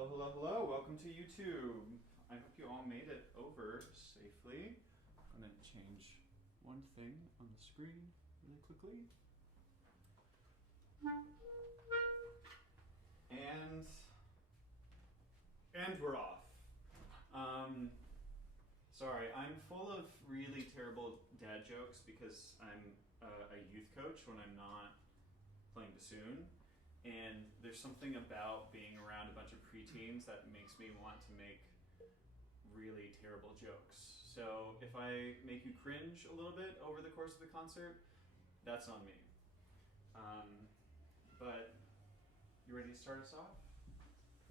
Hello, hello, hello. Welcome to YouTube. I hope you all made it over safely. I'm going to change one thing on the screen really quickly. And we're off. Sorry, I'm full of really terrible dad jokes because I'm a youth coach when I'm not playing bassoon. And there's something about being around a bunch of preteens that makes me want to make really terrible jokes. So if I make you cringe a little bit over the course of the concert, that's on me. But you ready to start us off?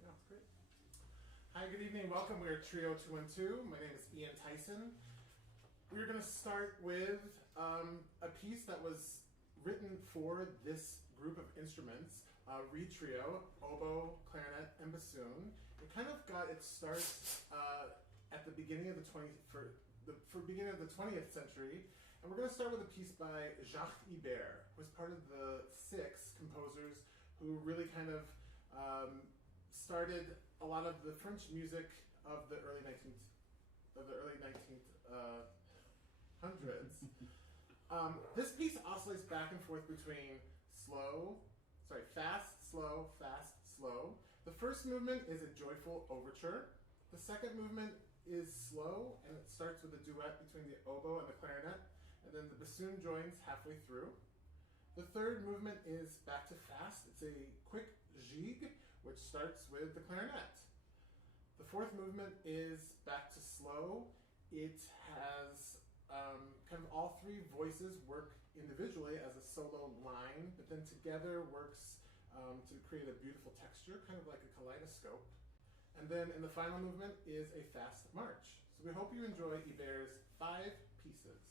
Yeah, great. Hi, good evening. Welcome. We're Trio212. My name is Ian Tyson. We're going to start with a piece that was written for this group of instruments. Reed trio, oboe, clarinet, and bassoon. It kind of got its start at the beginning of the 20th century, and we're going to start with a piece by Jacques Ibert, who was part of the 6 composers who really kind of started a lot of the French music of the early 19th hundreds. This piece oscillates back and forth between fast, slow, fast, slow. The first movement is a joyful overture. The second movement is slow, and it starts with a duet between the oboe and the clarinet, and then the bassoon joins halfway through. The third movement is back to fast. It's a quick gigue, which starts with the clarinet. The fourth movement is back to slow. It has kind of all 3 voices work individually as a solo line, but then together works to create a beautiful texture, kind of like a kaleidoscope. And then in the final movement is a fast march. So we hope you enjoy Ibert's 5 pieces.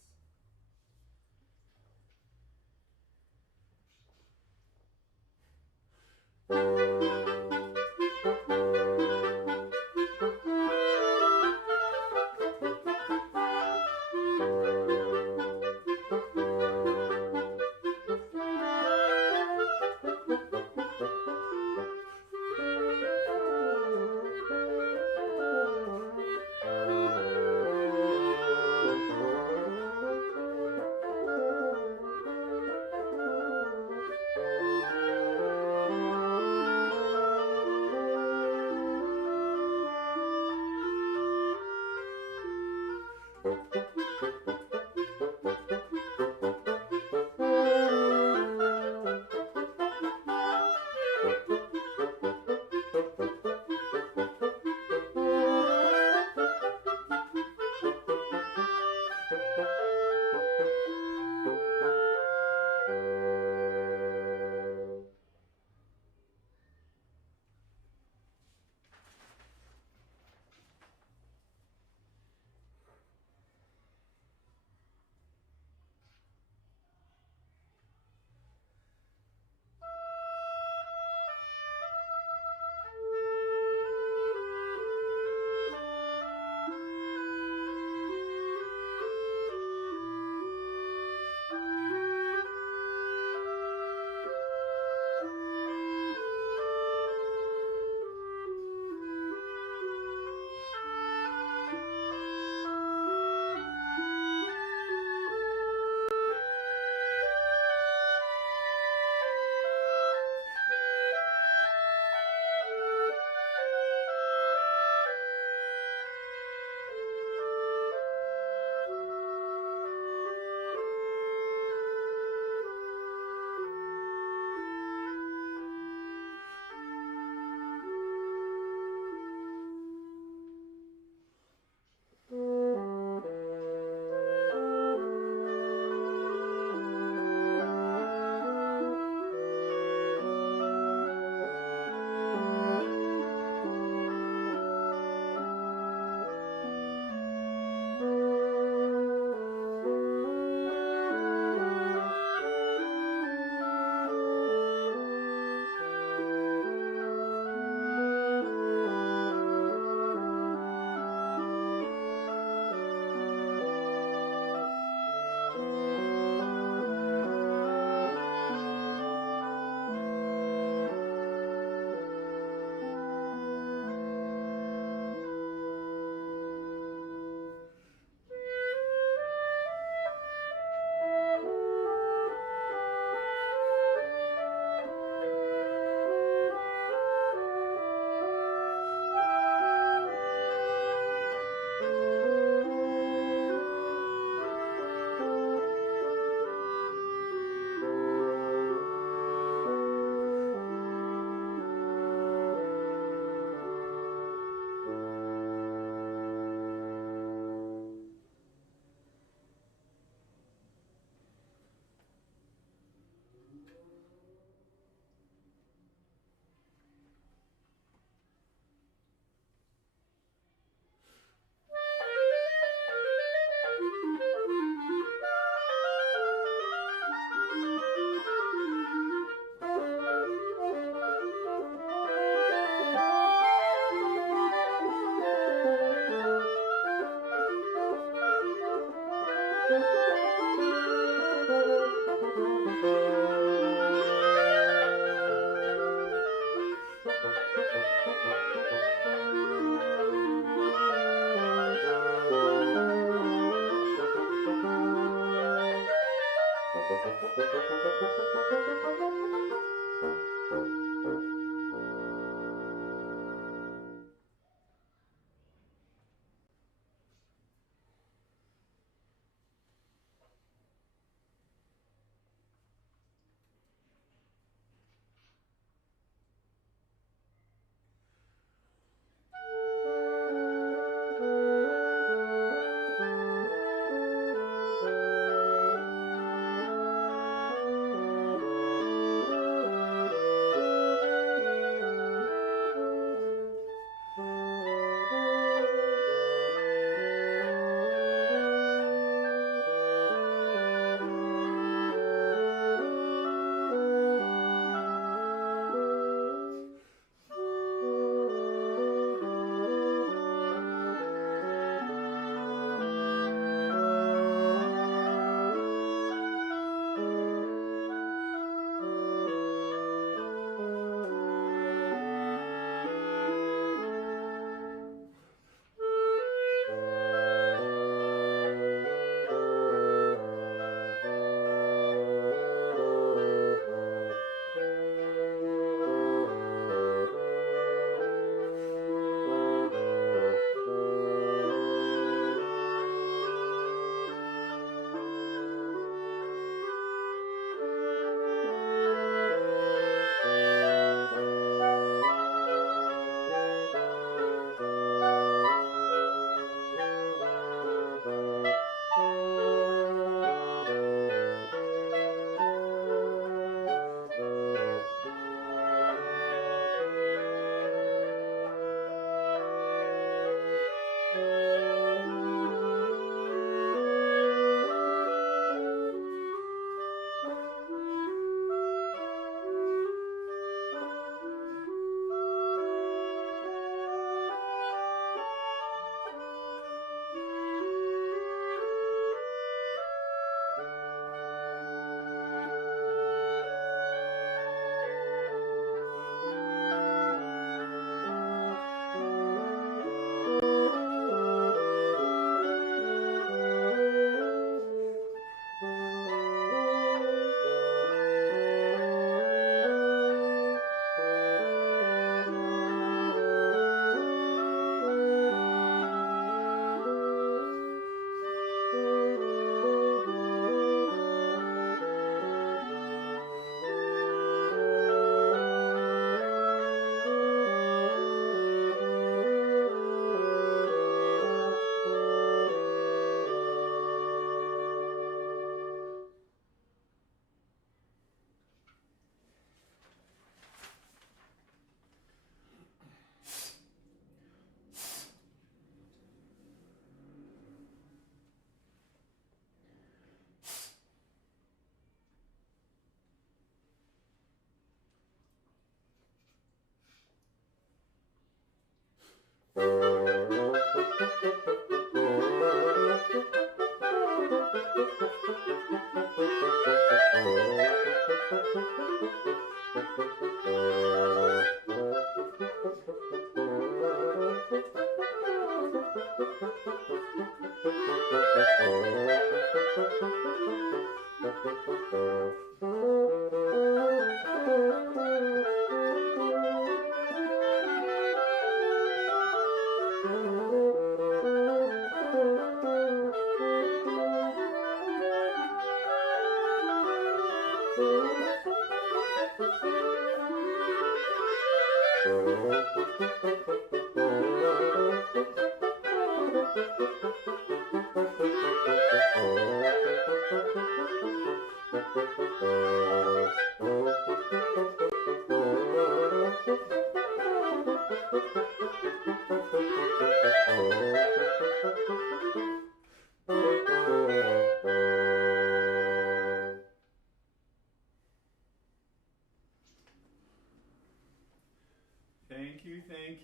Thank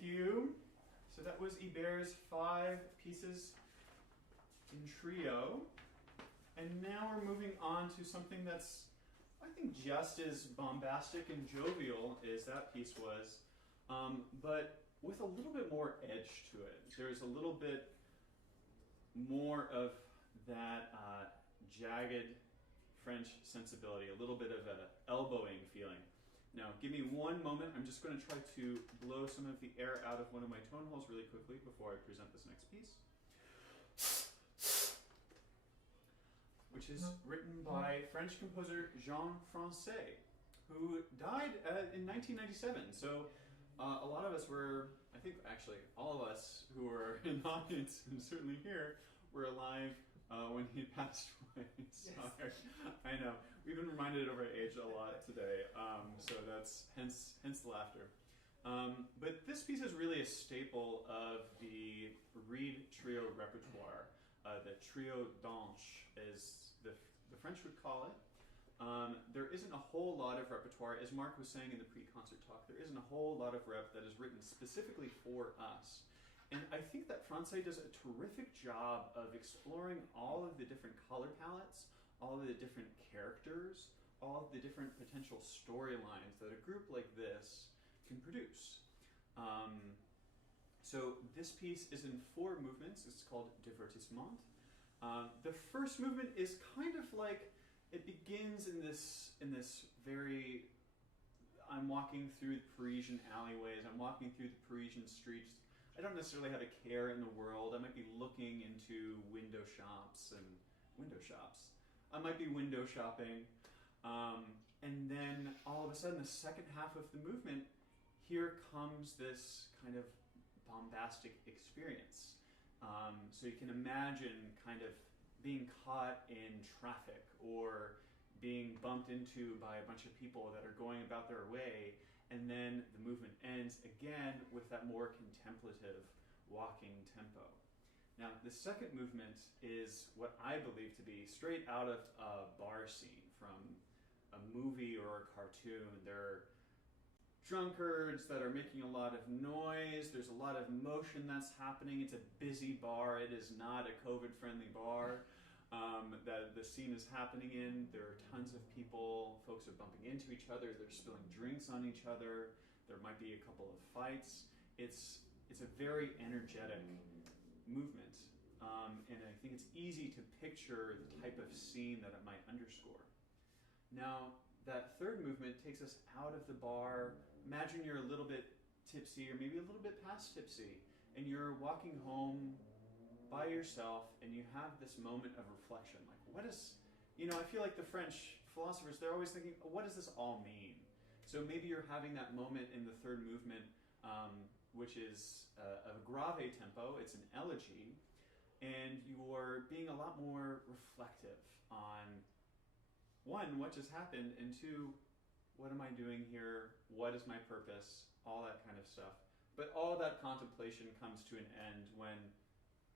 you. So that was Iber's 5 pieces in trio. And now we're moving on to something that's, I think, just as bombastic and jovial as that piece was, but with a little bit more edge to it. There's a little bit more of that jagged French sensibility, a little bit of an elbowing feeling. Now, give me one moment. I'm just going to try to blow some of the air out of one of my tone holes really quickly before I present this next piece, which is written by French composer Jean Francais, who died in 1997. So a lot of us were, I think actually all of us who were in the audience and certainly here were alive when he passed away. Sorry. I know. We've been reminded of our age a lot today, so that's hence the laughter. But this piece is really a staple of the Reed trio repertoire. The Trio212, as the French would call it. There isn't a whole lot of repertoire, as Mark was saying in the pre-concert talk, there isn't a whole lot of rep that is written specifically for us. And I think that Francais does a terrific job of exploring all of the different color palettes, all of the different characters, all of the different potential storylines that a group like this can produce. So this piece is in 4 movements. It's called Divertissement. The first movement is kind of like, it begins in this very, I'm walking through the Parisian alleyways, I'm walking through the Parisian streets. I don't necessarily have a care in the world. I might be looking into window shops. I might be window shopping. And then all of a sudden, the second half of the movement, here comes this kind of bombastic experience. So you can imagine kind of being caught in traffic or being bumped into by a bunch of people that are going about their way, and then the movement ends again with that more contemplative walking tempo. Now, the second movement is what I believe to be straight out of a bar scene from a movie or a cartoon. There are drunkards that are making a lot of noise. There's a lot of motion that's happening. It's a busy bar. It is not a COVID-friendly bar that the scene is happening in. There are tons of people. Folks are bumping into each other. They're spilling drinks on each other. There might be a couple of fights. It's a very energetic movement. And I think it's easy to picture the type of scene that it might underscore. Now, that third movement takes us out of the bar. Imagine you're a little bit tipsy or maybe a little bit past tipsy, and you're walking home by yourself and you have this moment of reflection. Like, what is, I feel like the French philosophers, they're always thinking, what does this all mean? So maybe you're having that moment in the third movement, which is a grave tempo, it's an elegy, and you're being a lot more reflective on, 1, what just happened, and 2, what am I doing here? What is my purpose? All that kind of stuff. But all that contemplation comes to an end when,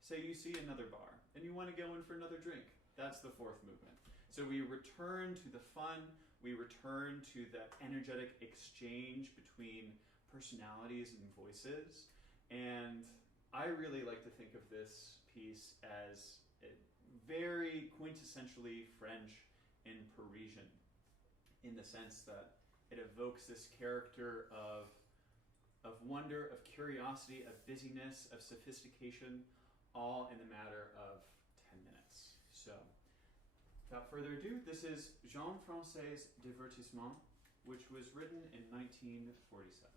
say you see another bar and you want to go in for another drink. That's the fourth movement. So we return to the fun, we return to that energetic exchange between personalities and voices. And I really like to think of this piece as very quintessentially French and Parisian, in the sense that it evokes this character of wonder, of curiosity, of busyness, of sophistication, all in the matter of 10 minutes. So, without further ado, this is Jean Francais' Divertissement, which was written in 1947.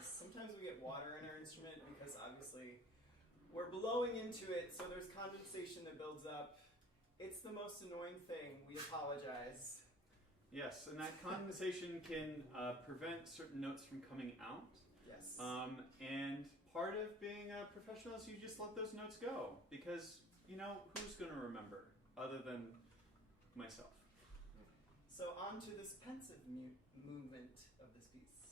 Sometimes we get water in our instrument because obviously we're blowing into it, so there's condensation that builds up. It's the most annoying thing. We apologize. Yes, and that condensation can prevent certain notes from coming out. Yes. And part of being a professional is you just let those notes go because, you know, who's going to remember other than myself? So on to this pensive movement of this piece.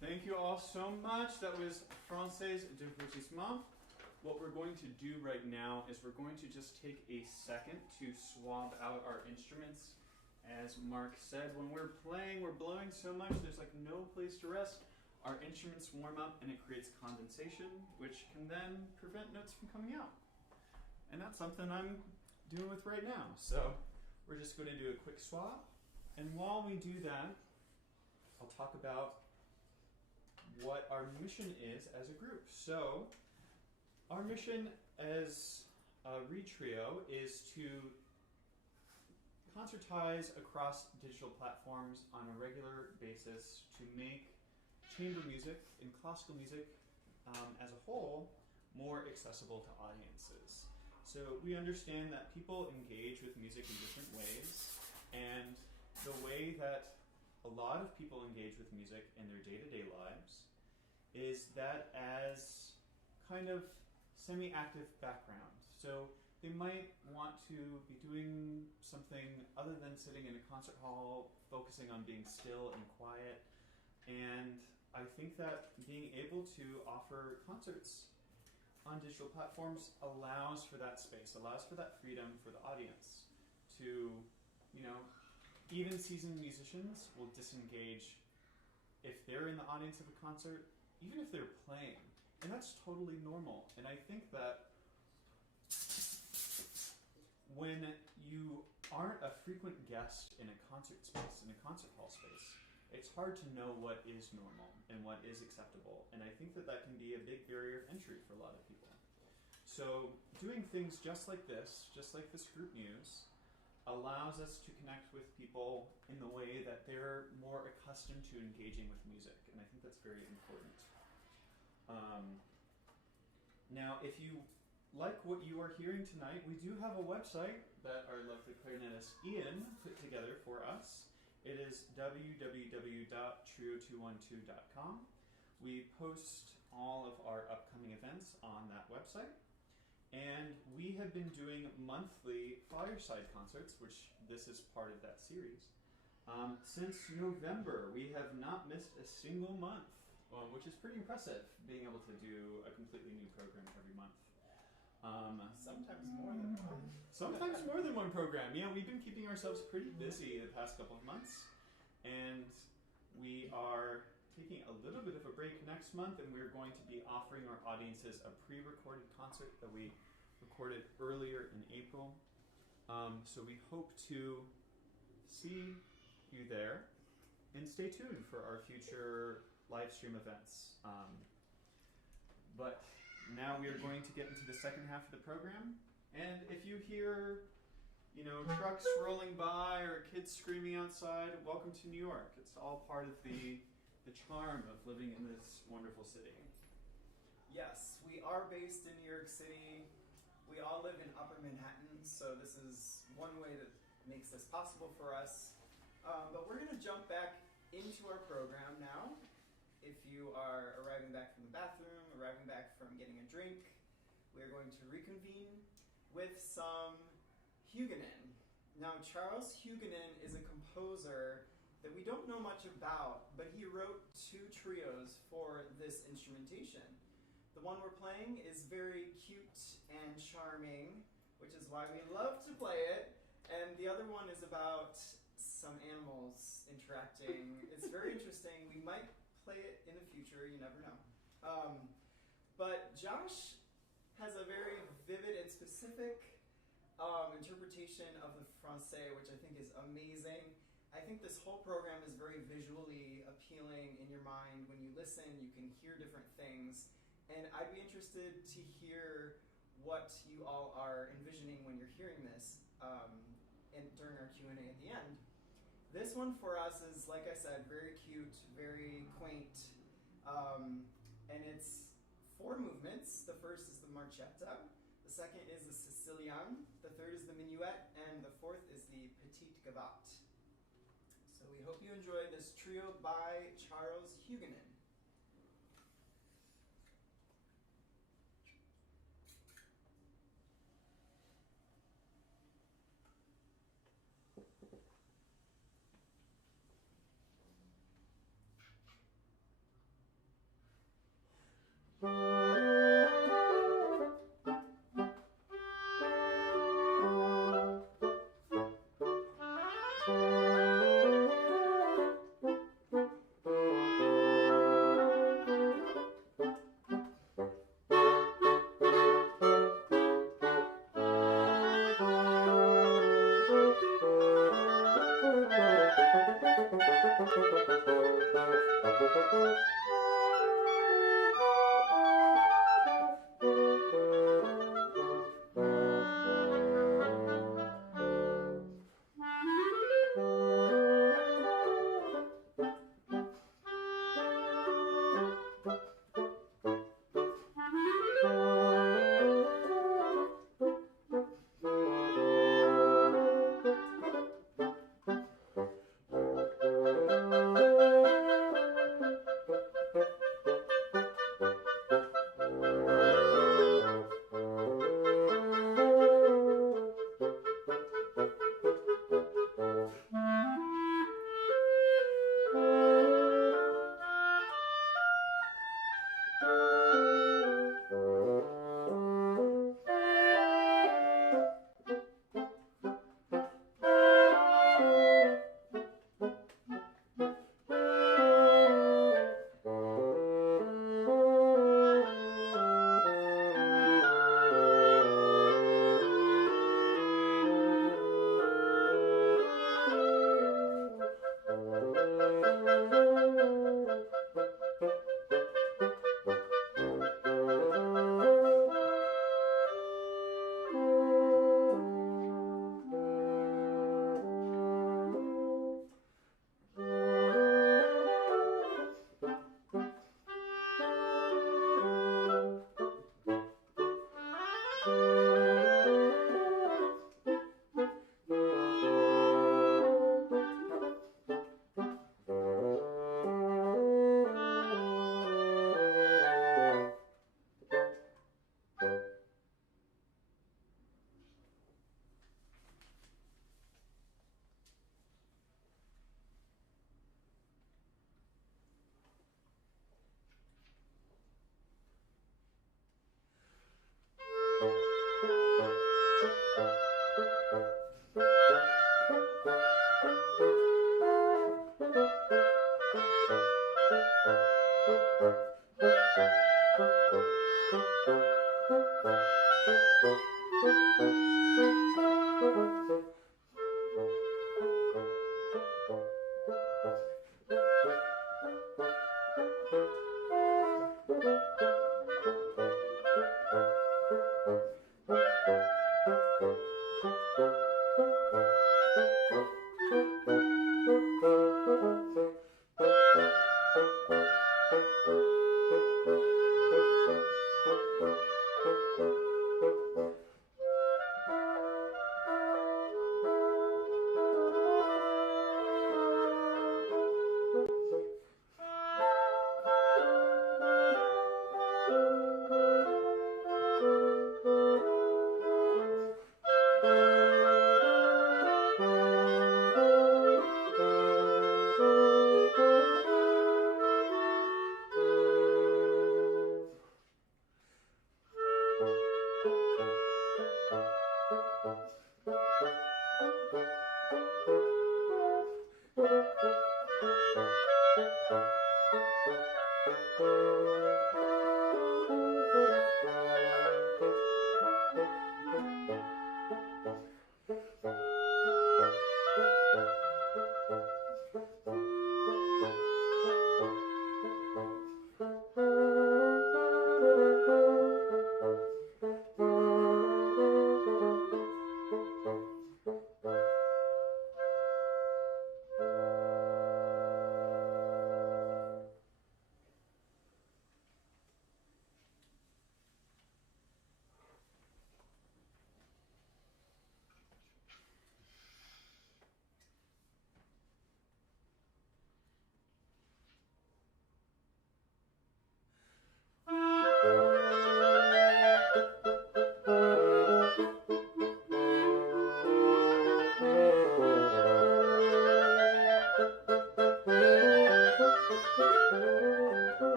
Thank you all so much. That was Français divertissement. What we're going to do right now is we're going to just take a second to swab out our instruments. As Mark said, when we're playing, we're blowing so much, there's like no place to rest. Our instruments warm up and it creates condensation, which can then prevent notes from coming out. And that's something I'm doing with right now. So we're just going to do a quick swab. And while we do that, I'll talk about what our mission is as a group. So our mission as a Reed Trio is to concertize across digital platforms on a regular basis to make chamber music and classical music as a whole more accessible to audiences. So we understand that people engage with music in different ways, and the way that a lot of people engage with music in their day-to-day lives is that as kind of semi-active background. So they might want to be doing something other than sitting in a concert hall, focusing on being still and quiet. And I think that being able to offer concerts on digital platforms allows for that space, allows for that freedom for the audience to, even seasoned musicians will disengage if they're in the audience of a concert, even if they're playing. And that's totally normal. And I think that when you aren't a frequent guest in a concert space, in a concert hall space, it's hard to know what is normal and what is acceptable. And I think that that can be a big barrier of entry for a lot of people. So doing things just like this group muse, allows us to connect with people in the way that they're more accustomed to engaging with music. And I think that's very important. Now, if you like what you are hearing tonight, we do have a website that our lovely clarinetist Ian put together for us. It is www.trio212.com. We post all of our upcoming events on that website. And we have been doing monthly fireside concerts, which this is part of that series. Since November, we have not missed a single month, which is pretty impressive, being able to do a completely new program every month. Sometimes more than one. Sometimes more than one program. Yeah, we've been keeping ourselves pretty busy the past couple of months. And we are taking a little bit of a break next month, and we're going to be offering our audiences a pre-recorded concert that we recorded earlier in April. So we hope to see you there, and stay tuned for our future live stream events. But now we are going to get into the second half of the program, and if you hear, trucks rolling by or kids screaming outside, welcome to New York. It's all part of the charm of living in this wonderful city. Yes, we are based in New York City. We all live in Upper Manhattan, so this is one way that makes this possible for us. But we're going to jump back into our program now. If you are arriving back from the bathroom, arriving back from getting a drink, we are going to reconvene with some Huguenin. Now, Charles Huguenin is a composer that we don't know much about, but he wrote 2 trios for this instrumentation. The one we're playing is very cute and charming, which is why we love to play it, and the other one is about some animals interacting. It's very interesting. We might play it in the future, you never know. But Josh has a very vivid and specific interpretation of the Francais, which I think is amazing. I think this whole program is very visually appealing in your mind. When you listen, you can hear different things. And I'd be interested to hear what you all are envisioning when you're hearing this and during our Q&A at the end. This one for us is, like I said, very cute, very quaint, and it's 4 movements. The first is the marchetta, the second is the Sicilian, the third is the minuet, and the fourth is the petite gavotte. So we hope you enjoy this trio by Charles Huguenin.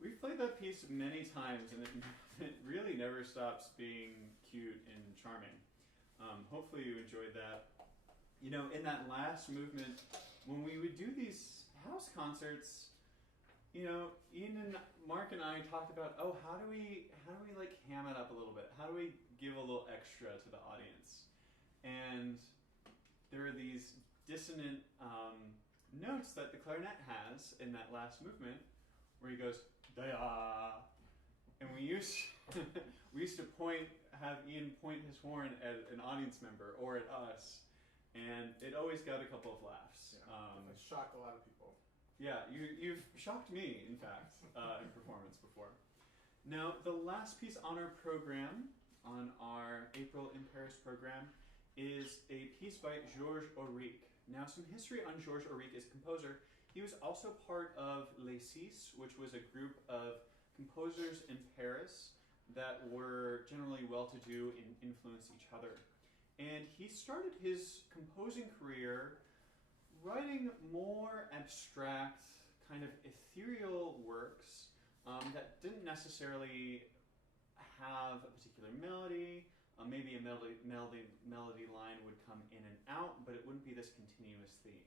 We've played that piece many times, and it really never stops being cute and charming. Hopefully you enjoyed that. You know, in that last movement, when we would do these house concerts, you know, Ian and Mark and I talked about, how do we like ham it up a little bit? How do we give a little extra to the audience? And there are these dissonant notes that the clarinet has in that last movement, where he goes da, and we used to have Ian point his horn at an audience member or at us, and it always got a couple of laughs. Yeah, it shocked a lot of people. Yeah, you've shocked me, in fact, in performance before. Now, the last piece on our program, on our April in Paris program, is a piece by Georges Auric. Now, some history on Georges Auric as a composer. He was also part of Les Six, which was a group of composers in Paris that were generally well-to-do and influenced each other. And he started his composing career writing more abstract, kind of ethereal works that didn't necessarily have a particular melody. Maybe a melody line would come in and out, but it wouldn't be this continuous theme.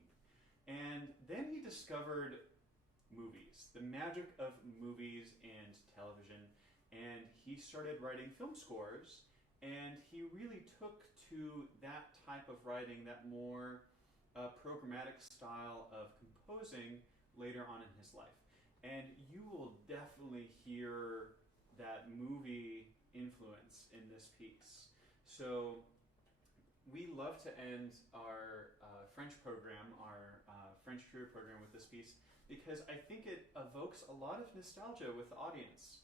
And then he discovered movies, the magic of movies and television, and he started writing film scores, and he really took to that type of writing, that more programmatic style of composing later on in his life. And you will definitely hear that movie influence in this piece. So we love to end our French program, our French Trio program, with this piece because I think it evokes a lot of nostalgia with the audience.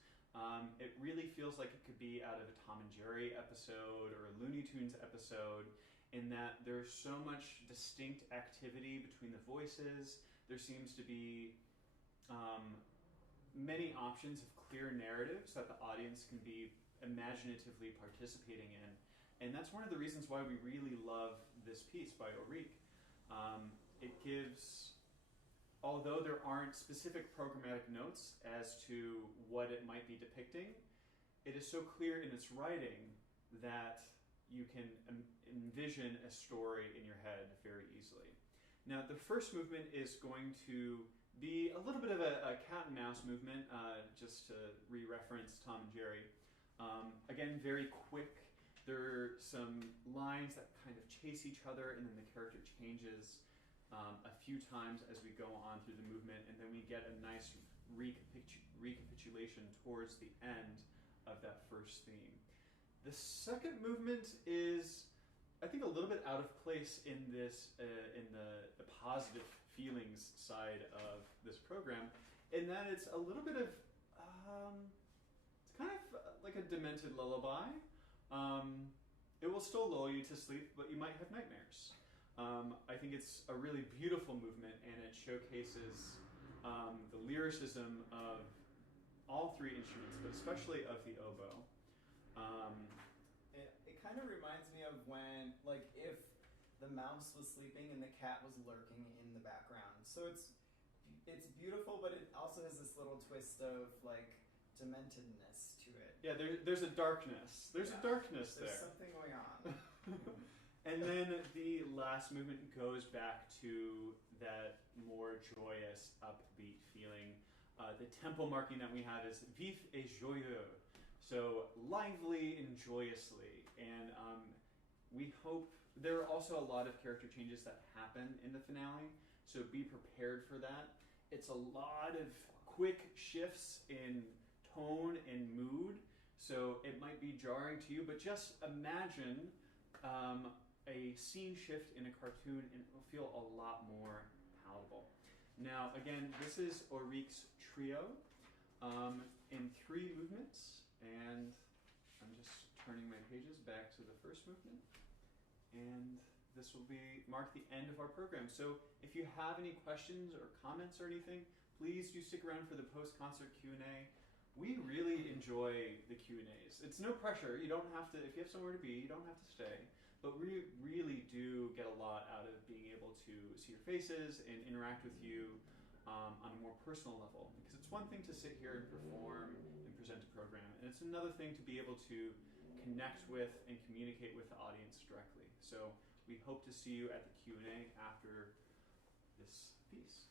It really feels like it could be out of a Tom and Jerry episode or a Looney Tunes episode, in that there's so much distinct activity between the voices. There seems to be many options of clear narratives that the audience can be imaginatively participating in. And that's one of the reasons why we really love this piece by Auric. It gives, although there aren't specific programmatic notes as to what it might be depicting, it is so clear in its writing that you can envision a story in your head very easily. Now, the first movement is going to be a little bit of a cat and mouse movement, just to re-reference Tom and Jerry. Again, very quick. There are some lines that kind of chase each other, and then the character changes a few times as we go on through the movement, and then we get a nice recapitulation towards the end of that first theme. The second movement is, I think, a little bit out of place in this, in the positive feelings side of this program, in that it's a little bit of, it's kind of like a demented lullaby. It will still lull you to sleep, but you might have nightmares. I think it's a really beautiful movement, and it showcases the lyricism of all three instruments, but especially of the oboe. It kind of reminds me of when, like, if the mouse was sleeping and the cat was lurking in the background. So it's beautiful, but it also has this little twist of, like, dementedness to it. Yeah, there's a darkness. There's a darkness there. There's something going on. And then the last movement goes back to that more joyous, upbeat feeling. The tempo marking that we have is vif et joyeux, so lively and joyously. And we hope there are also a lot of character changes that happen in the finale, so be prepared for that. It's a lot of quick shifts in tone and mood, so it might be jarring to you, but just imagine a scene shift in a cartoon and it will feel a lot more palatable. Now, again, this is Ulrich's Trio in 3 movements, and I'm just turning my pages back to the first movement, and this will mark the end of our program. So if you have any questions or comments or anything, please do stick around for the post-concert Q&A. We really enjoy the Q&As. It's no pressure. You don't have to, if you have somewhere to be, you don't have to stay. But we really do get a lot out of being able to see your faces and interact with you on a more personal level. Because it's one thing to sit here and perform and present a program, and it's another thing to be able to connect with and communicate with the audience directly. So we hope to see you at the Q&A after this piece.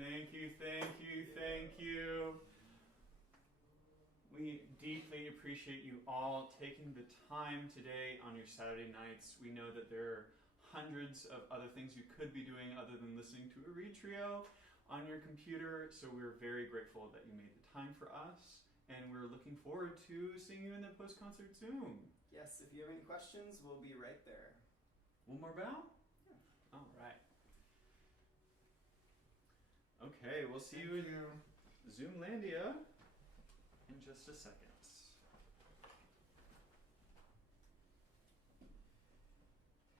Thank you, thank you, thank you. We deeply appreciate you all taking the time today on your Saturday nights. We know that there are hundreds of other things you could be doing other than listening to a reed trio on your computer, so we're very grateful that you made the time for us, and we're looking forward to seeing you in the post-concert Zoom. Yes, if you have any questions, we'll be right there. One more bow? Yeah. All right. Okay, we'll see you in Zoomlandia in just a second.